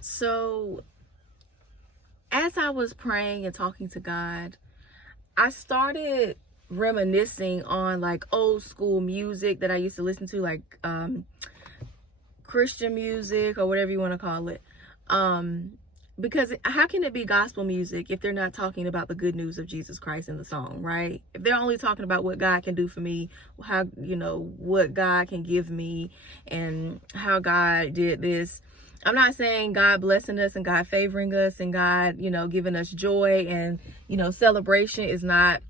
So, as I was praying and talking to God, I started reminiscing on like old school music that I used to listen to, like Christian music or whatever you want to call it. Um, because how can it be gospel music if they're not talking about the good news of Jesus Christ in the song, right? If they're only talking about what God can do for me, how, what God can give me and how God did this. I'm not saying God blessing us and God favoring us and God, giving us joy and, celebration is not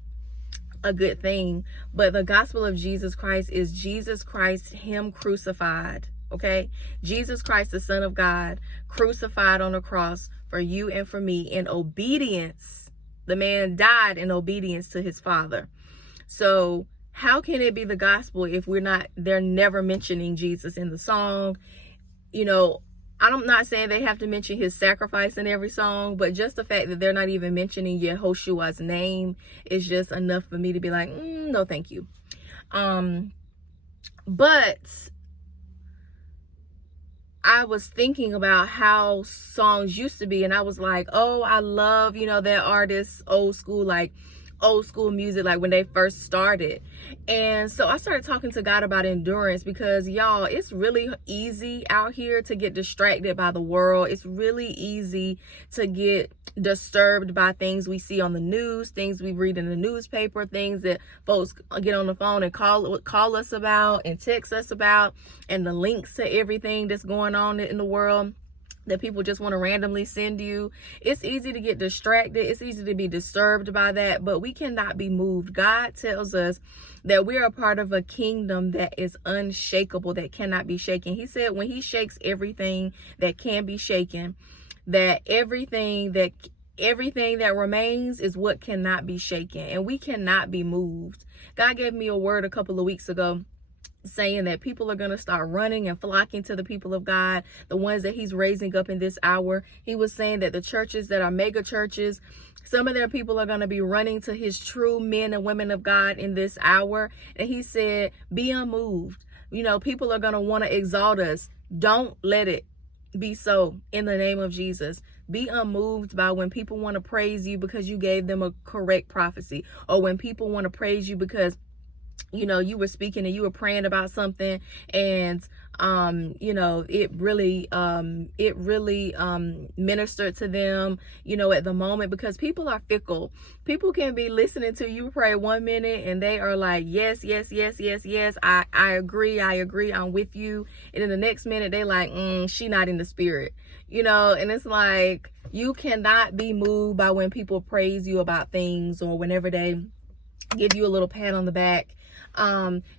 a good thing. But the gospel of Jesus Christ is Jesus Christ, Him crucified. Okay, Jesus Christ, the Son of God, crucified on the cross for you and for me in obedience. The man died in obedience to his Father. So how can it be the gospel if they're never mentioning Jesus in the song? I'm not saying they have to mention his sacrifice in every song, but just the fact that they're not even mentioning Yehoshua's name is just enough for me to be like, no, thank you. But I was thinking about how songs used to be, and I was like, oh, I love, that artist, old school music, like when they first started. And so I started talking to God about endurance, because y'all, it's really easy out here to get distracted by the world. It's really easy to get disturbed by things we see on the news, things we read in the newspaper, things that folks get on the phone and call us about and text us about, and the links to everything that's going on in the world that people just want to randomly send you. It's easy to get distracted. It's easy to be disturbed by that, but we cannot be moved. God tells us that we are a part of a kingdom that is unshakable, that cannot be shaken. He said when He shakes everything that can be shaken, that everything that remains is what cannot be shaken, and we cannot be moved. God gave me a word a couple of weeks ago saying that people are going to start running and flocking to the people of God, the ones that He's raising up in this hour. He was saying that the churches that are mega churches, some of their people are going to be running to His true men and women of God in this hour. And He said, be unmoved. People are going to want to exalt us. Don't let it be so in the name of Jesus. Be unmoved by when people want to praise you because you gave them a correct prophecy, or when people want to praise you because you were speaking and you were praying about something, and it really ministered to them at the moment, because people are fickle. People can be listening to you pray 1 minute and they are like, yes, I agree, I'm with you, and then the next minute they like, she not in the spirit, and it's like, you cannot be moved by when people praise you about things, or whenever they give you a little pat on the back.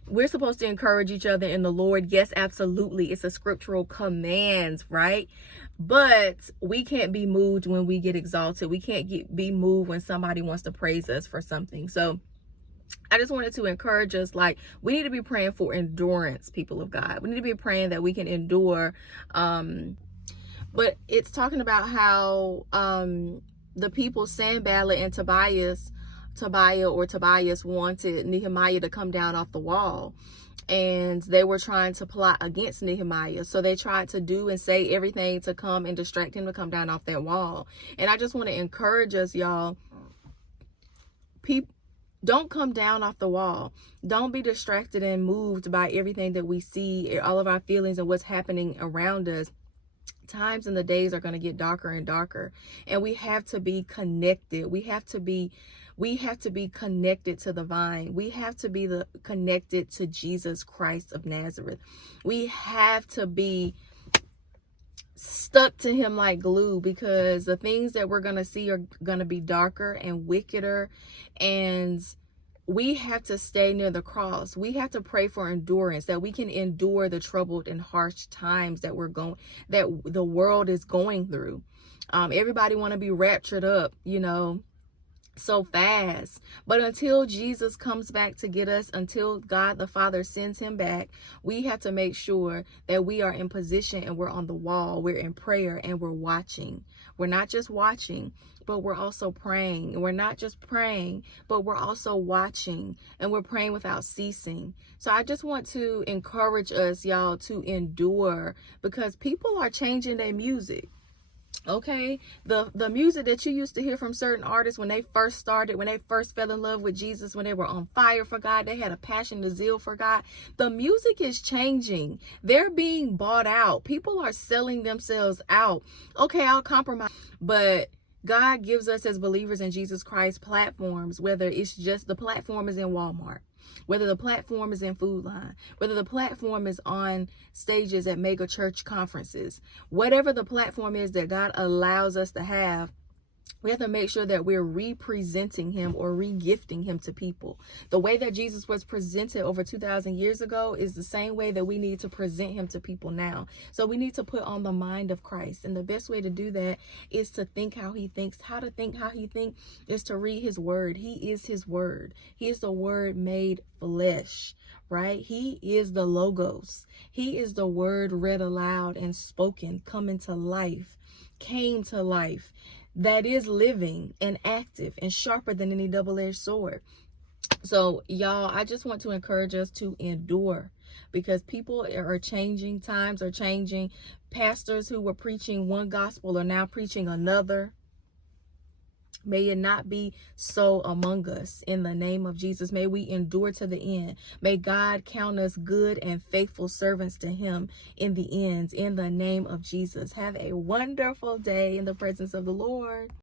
We're supposed to encourage each other in the Lord. Yes, absolutely. It's a scriptural command, right? But we can't be moved when we get exalted. We can't be moved when somebody wants to praise us for something. So I just wanted to encourage us, like, we need to be praying for endurance, people of God. We need to be praying that we can endure. But it's talking about how the people, Sanballat and Tobias wanted Nehemiah to come down off the wall, and they were trying to plot against Nehemiah. So they tried to do and say everything to come and distract him to come down off that wall. And I just want to encourage us, y'all. Don't come down off the wall. Don't be distracted and moved by everything that we see, all of our feelings and what's happening around us. Times and the days are going to get darker and darker, and we have to be connected. We have to be connected to the vine. We have to be connected to Jesus Christ of Nazareth. We have to be stuck to Him like glue, because the things that we're going to see are going to be darker and wickeder, and we have to stay near the cross. We have to pray for endurance, that we can endure the troubled and harsh times that the world is going through. Everybody want to be raptured up, so fast. But until Jesus comes back to get us, until God the Father sends Him back, we have to make sure that we are in position and we're on the wall. We're in prayer and we're watching. We're not just watching, but we're also praying. And we're not just praying, but we're also watching, and we're praying without ceasing. So I just want to encourage us, y'all, to endure, because people are changing their music. Okay, the music that you used to hear from certain artists when they first started, when they first fell in love with Jesus, when they were on fire for God, they had a passion, a zeal for God. The music is changing. They're being bought out. People are selling themselves out. Okay, I'll compromise, but God gives us as believers in Jesus Christ platforms, whether it's just the platform is in Walmart, whether the platform is in Food Line, whether the platform is on stages at mega church conferences, whatever the platform is that God allows us to have, we have to make sure that we're representing him or regifting him to people. The way that Jesus was presented over 2,000 years ago is the same way that we need to present him to people now. So we need to put on the mind of Christ. And the best way to do that is to think how he thinks. How to think how he thinks is to read his word. He is his word. He is the word made flesh, right? He is the Logos. He is the word read aloud and spoken, coming to life, came to life, that is living and active and sharper than any double-edged sword. So y'all, I just want to encourage us to endure, because people are changing, times are changing. Pastors who were preaching one gospel are now preaching another. May it not be so among us in the name of Jesus. May we endure to the end. May God count us good and faithful servants to him in the end, in the name of Jesus. Have a wonderful day in the presence of the Lord.